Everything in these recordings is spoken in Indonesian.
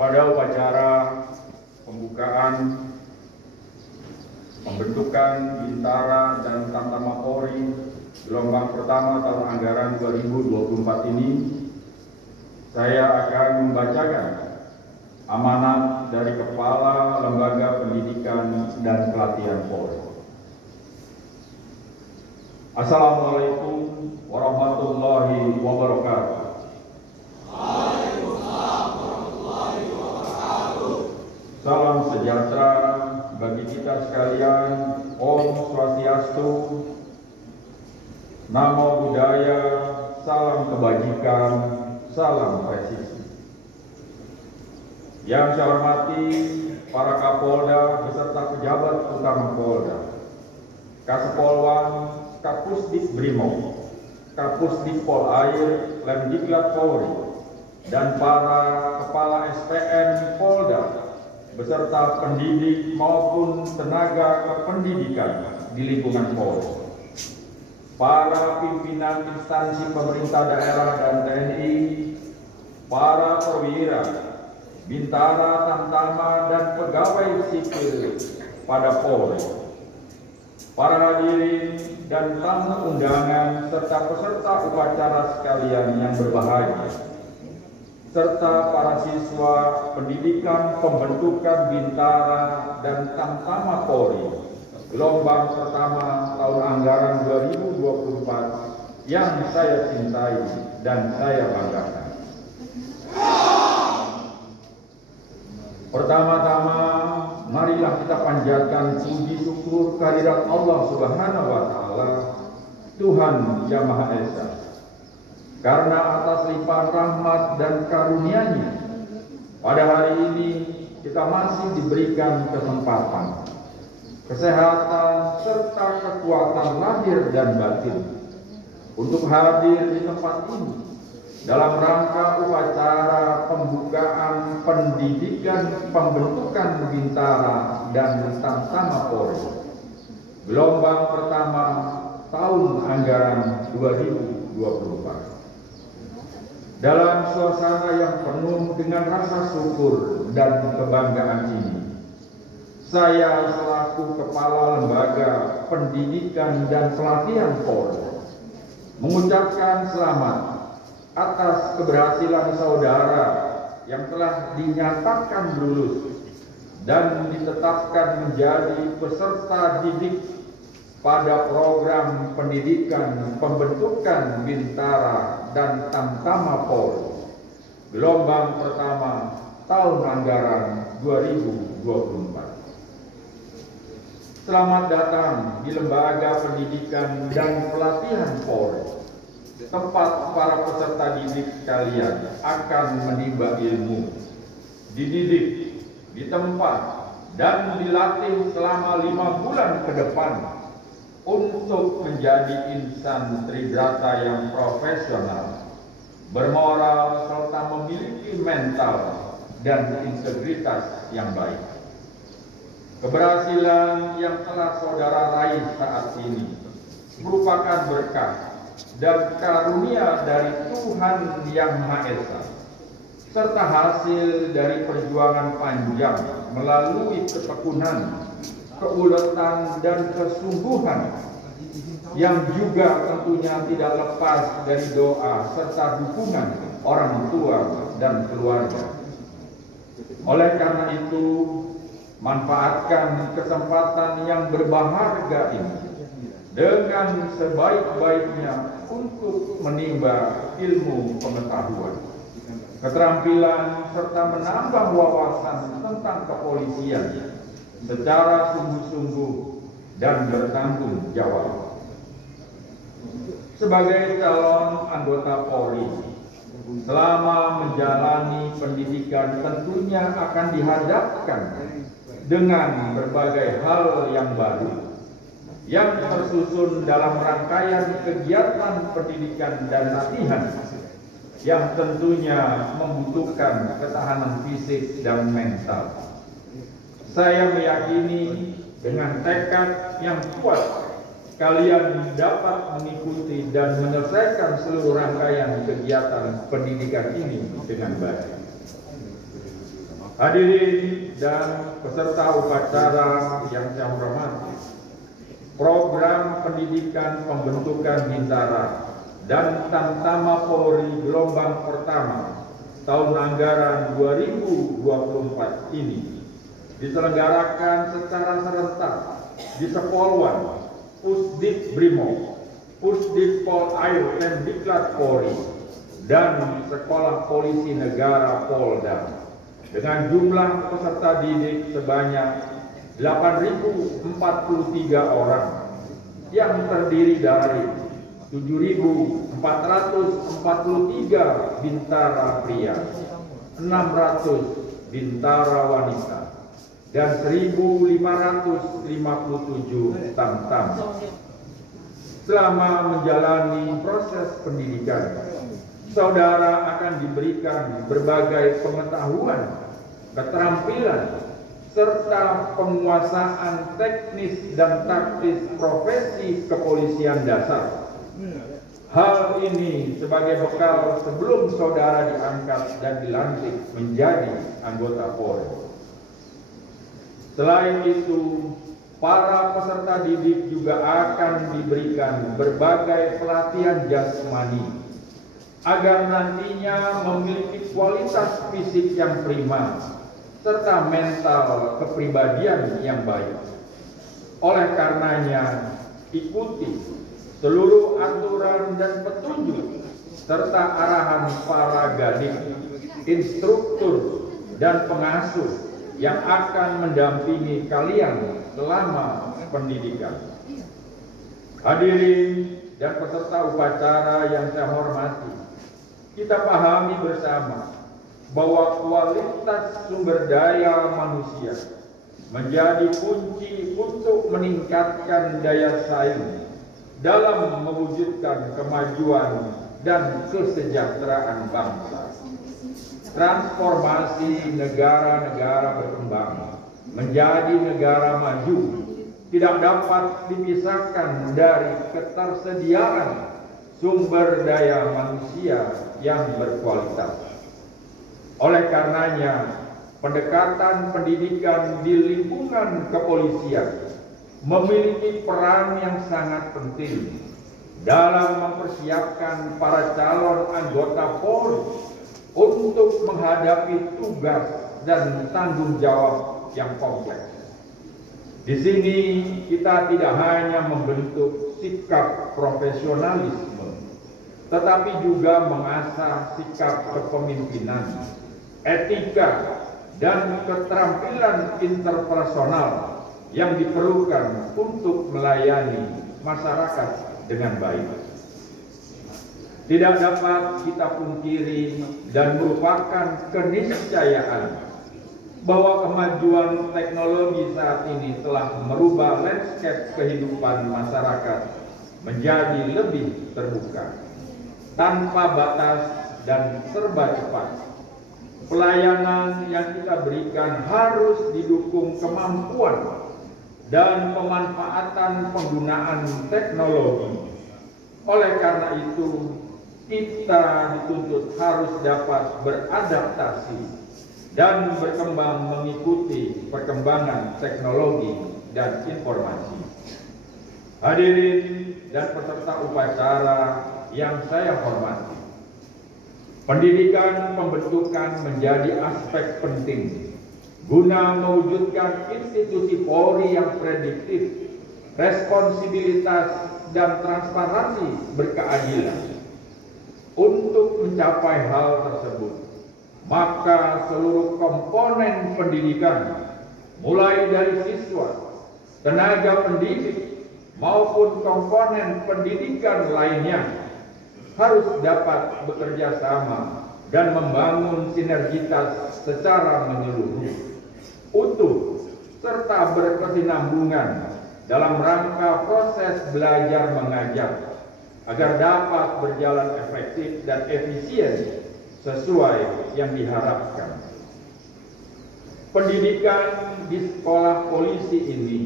pada upacara pembukaan pembentukan Bintara dan Tamtama Polri gelombang pertama tahun anggaran 2024 ini, saya akan membacakan amanat dari Kepala Lembaga Pendidikan dan Pelatihan Polri. Assalamualaikum warahmatullahi wabarakatuh. Salam sejahtera bagi kita sekalian. Om Swastiastu, Namo Buddhaya, salam kebajikan, salam presisi. Yang saya hormati para Kapolda beserta pejabat utama Polda, Kasepolwan, Kapusdik Brimob, Kapusdik Polair, Lemdiklat Polri, dan para kepala SPM Polda beserta pendidik maupun tenaga kependidikan di lingkungan Polri, para pimpinan instansi pemerintah daerah dan TNI, para perwira, Bintara, Tamtama, dan pegawai sipil pada Polri, para hadirin dan tamu undangan serta peserta upacara sekalian yang berbahagia, serta para siswa pendidikan pembentukan Bintara dan Tamtama Polri gelombang pertama tahun anggaran 2024 yang saya cintai dan saya banggakan. Pertama-tama, marilah kita panjatkan puji syukur kehadirat Allah Subhanahu wa Ta'ala, Tuhan Yang Maha Esa, karena atas limpahan rahmat dan karunia-Nya pada hari ini kita masih diberikan kesempatan, kesehatan serta kekuatan lahir dan batin untuk hadir di tempat ini dalam rangka upacara pembukaan pendidikan pembentukan Bintara dan Tamtama Polri gelombang pertama tahun anggaran 2024. Dalam suasana yang penuh dengan rasa syukur dan kebanggaan ini, saya selaku Kepala Lembaga Pendidikan dan Pelatihan Polri mengucapkan selamat atas keberhasilan saudara yang telah dinyatakan lulus dan ditetapkan menjadi peserta didik pada program pendidikan pembentukan Bintara dan Tamtama Polri gelombang pertama tahun anggaran 2024. Selamat datang di Lembaga Pendidikan dan Pelatihan Polri, tempat para peserta didik sekalian akan menimba ilmu, dididik, ditempa, dan dilatih selama 5 bulan ke depan untuk menjadi insan tribrata yang profesional, bermoral, serta memiliki mental dan integritas yang baik. Keberhasilan yang telah saudara raih saat ini merupakan berkah dan karunia dari Tuhan Yang Maha Esa, serta hasil dari perjuangan panjang melalui ketekunan, keuletan, dan kesungguhan yang juga tentunya tidak lepas dari doa serta dukungan orang tua dan keluarga. Oleh karena itu, manfaatkan kesempatan yang berbahagia ini dengan sebaik-baiknya untuk menimba ilmu pengetahuan, keterampilan, serta menambah wawasan tentang kepolisian secara sungguh-sungguh dan bertanggung jawab. Sebagai calon anggota Polri, selama menjalani pendidikan tentunya akan dihadapkan dengan berbagai hal yang baru yang tersusun dalam rangkaian kegiatan pendidikan dan latihan yang tentunya membutuhkan ketahanan fisik dan mental. Saya meyakini dengan tekad yang kuat kalian dapat mengikuti dan menyelesaikan seluruh rangkaian kegiatan pendidikan ini dengan baik. Hadirin dan peserta upacara yang saya hormati, program pendidikan pembentukan Bintara dan Tamtama Polri gelombang pertama tahun anggaran 2024 ini diselenggarakan secara serentak di Sepolwan, Pusdik Brimob, Pusdik Pol Air Temdiklat Polri, dan Sekolah Polisi Negara Polda dengan jumlah peserta didik sebanyak 8.043 orang yang terdiri dari 7.443 bintara pria, 600 bintara wanita, dan 1.557 tamtam. Selama menjalani proses pendidikan, saudara akan diberikan berbagai pengetahuan, keterampilan, serta penguasaan teknis dan taktis profesi kepolisian dasar. Hal ini sebagai bekal sebelum saudara diangkat dan dilantik menjadi anggota Polri. Selain itu, para peserta didik juga akan diberikan berbagai pelatihan jasmani agar nantinya memiliki kualitas fisik yang prima serta mental kepribadian yang baik. Oleh karenanya, ikuti seluruh aturan dan petunjuk serta arahan para gadis, instruktur, dan pengasuh yang akan mendampingi kalian selama pendidikan. Hadirin dan peserta upacara yang saya hormati, kita pahami bersama bahwa kualitas sumber daya manusia menjadi kunci untuk meningkatkan daya saing dalam mewujudkan kemajuan dan kesejahteraan bangsa. Transformasi negara-negara berkembang menjadi negara maju tidak dapat dipisahkan dari ketersediaan sumber daya manusia yang berkualitas. Oleh karenanya, pendekatan pendidikan di lingkungan kepolisian memiliki peran yang sangat penting dalam mempersiapkan para calon anggota Polri untuk menghadapi tugas dan tanggung jawab yang kompleks. Di sini kita tidak hanya membentuk sikap profesionalisme, tetapi juga mengasah sikap kepemimpinan, etika, dan keterampilan interpersonal yang diperlukan untuk melayani masyarakat dengan baik. Tidak dapat kita pungkiri dan merupakan keniscayaan bahwa kemajuan teknologi saat ini telah merubah landscape kehidupan masyarakat menjadi lebih terbuka, tanpa batas dan serba cepat. Pelayanan yang kita berikan harus didukung kemampuan dan pemanfaatan penggunaan teknologi. Oleh karena itu, kita dituntut harus dapat beradaptasi dan berkembang mengikuti perkembangan teknologi dan informasi. Hadirin dan peserta upacara yang saya hormati, pendidikan pembentukan menjadi aspek penting guna mewujudkan institusi Polri yang prediktif, responsibilitas, dan transparansi berkeadilan. Untuk mencapai hal tersebut, maka seluruh komponen pendidikan, mulai dari siswa, tenaga pendidik, maupun komponen pendidikan lainnya, harus dapat bekerja sama dan membangun sinergitas secara menyeluruh, utuh, serta berkesinambungan dalam rangka proses belajar mengajar agar dapat berjalan efektif dan efisien sesuai yang diharapkan. Pendidikan di sekolah polisi ini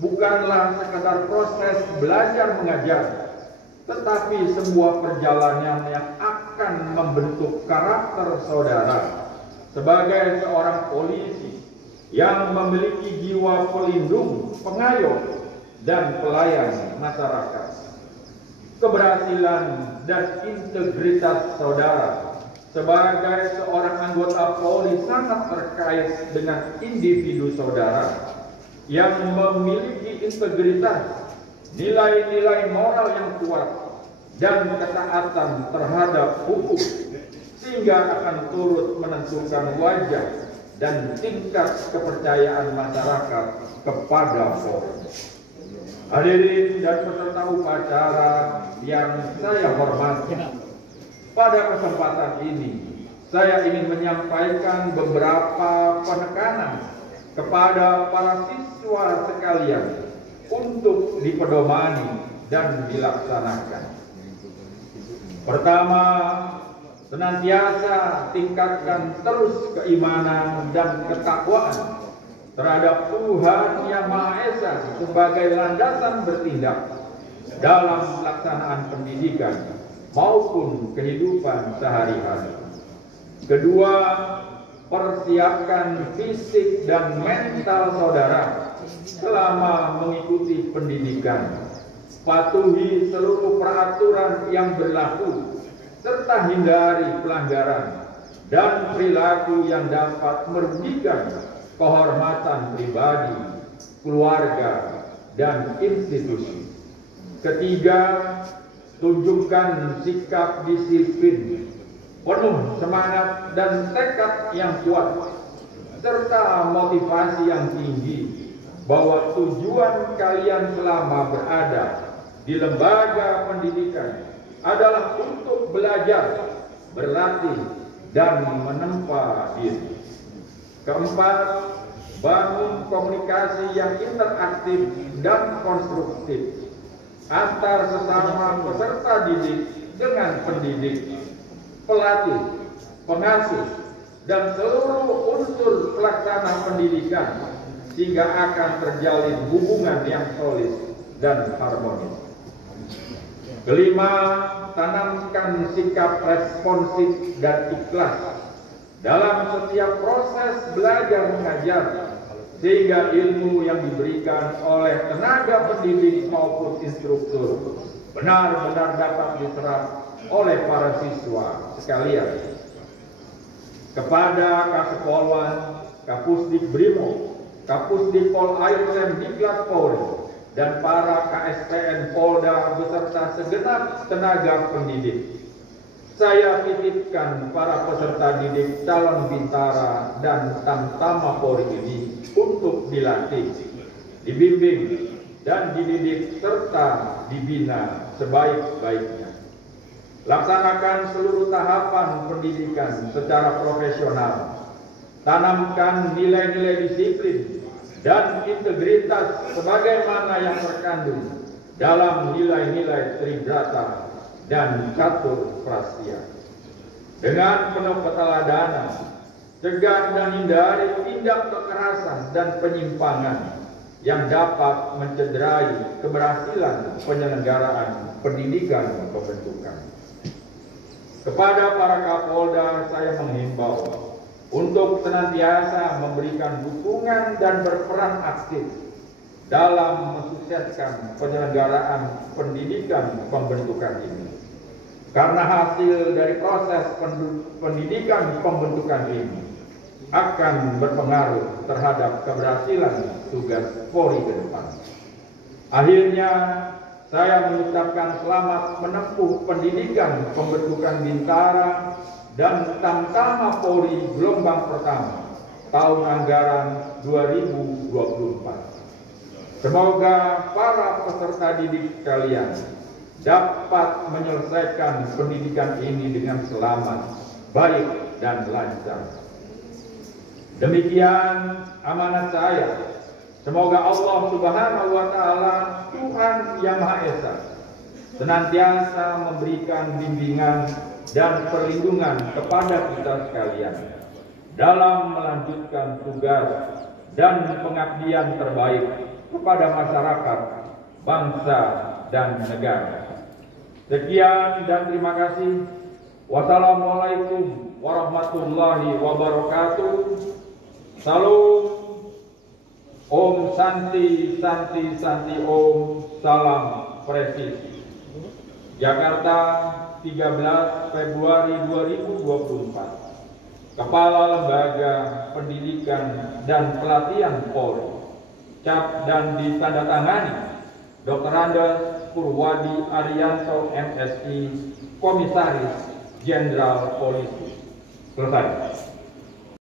bukanlah sekadar proses belajar mengajar, tetapi sebuah perjalanan yang akan membentuk karakter saudara sebagai seorang polisi yang memiliki jiwa pelindung, pengayom, dan pelayan masyarakat. Keberhasilan dan integritas saudara sebagai seorang anggota Polri sangat terkait dengan individu saudara yang memiliki integritas, nilai-nilai moral yang kuat, dan ketaatan terhadap hukum, sehingga akan turut menentukan wajah dan tingkat kepercayaan masyarakat kepada Polri. Hadirin dan peserta upacara yang saya hormati, pada kesempatan ini saya ingin menyampaikan beberapa penekanan kepada para siswa sekalian untuk dipedomani dan dilaksanakan. Pertama, senantiasa tingkatkan terus keimanan dan ketakwaan terhadap Tuhan Yang Maha Esa sebagai landasan bertindak dalam pelaksanaan pendidikan maupun kehidupan sehari-hari. Kedua, persiapkan fisik dan mental saudara selama mengikuti pendidikan. Patuhi seluruh peraturan yang berlaku serta hindari pelanggaran dan perilaku yang dapat merugikan kehormatan pribadi, keluarga, dan institusi. Ketiga, tunjukkan sikap disiplin, penuh semangat dan tekad yang kuat, serta motivasi yang tinggi bahwa tujuan kalian selama berada di lembaga pendidikan adalah untuk belajar, berlatih, dan menempa diri. Keempat, bangun komunikasi yang interaktif dan konstruktif antar sesama peserta didik dengan pendidik, pelatih, pengasuh, dan seluruh unsur pelaksana pendidikan, sehingga akan terjalin hubungan yang solid dan harmonis. Kelima, tanamkan sikap responsif dan ikhlas dalam setiap proses belajar mengajar, sehingga ilmu yang diberikan oleh tenaga pendidik maupun instruktur benar-benar dapat diserap oleh para siswa sekalian. Kepada Kasepolwan, Kapusdik Brimo, Kapusdik Pol Airlem Diklat Polri, dan para KSPN Polda beserta segenap tenaga pendidik, saya titipkan para peserta didik calon bintara dan tamtama Polri ini untuk dilatih, dibimbing, dan dididik serta dibina sebaik-baiknya. Laksanakan seluruh tahapan pendidikan secara profesional. Tanamkan nilai-nilai disiplin dan integritas sebagaimana yang terkandung dalam nilai-nilai Tribrata dan Catur Prastia. Dengan penuh keteladanan, cegah dan hindari tindak kekerasan dan penyimpangan yang dapat mencederai keberhasilan penyelenggaraan pendidikan pembentukan. Kepada para Kapolda, saya menghimbau untuk senantiasa memberikan dukungan dan berperan aktif dalam mensukseskan penyelenggaraan pendidikan pembentukan ini. Karena hasil dari proses pendidikan pembentukan ini akan berpengaruh terhadap keberhasilan tugas Polri ke depan. Akhirnya, saya mengucapkan selamat menempuh pendidikan pembentukan bintara dan tamtama Polri gelombang pertama tahun anggaran 2024. Semoga para peserta didik sekalian dapat menyelesaikan pendidikan ini dengan selamat, baik, dan lancar. Demikian amanat saya. Semoga Allah Subhanahu wa Ta'ala, Tuhan Yang Maha Esa, senantiasa memberikan bimbingan dan perlindungan kepada kita sekalian dalam melanjutkan tugas dan pengabdian terbaik kepada masyarakat, bangsa, dan negara. Sekian dan terima kasih. Wassalamualaikum warahmatullahi wabarakatuh. Salam. Om Santi Santi Santi Om. Salam presisi. Jakarta, 13 Februari 2024. Kepala Lembaga Pendidikan dan Pelatihan Polri. Cap dan ditandatangani Dr. Andes Purwadi Arianto MSI, Komisaris Jenderal Polisi. Selesai.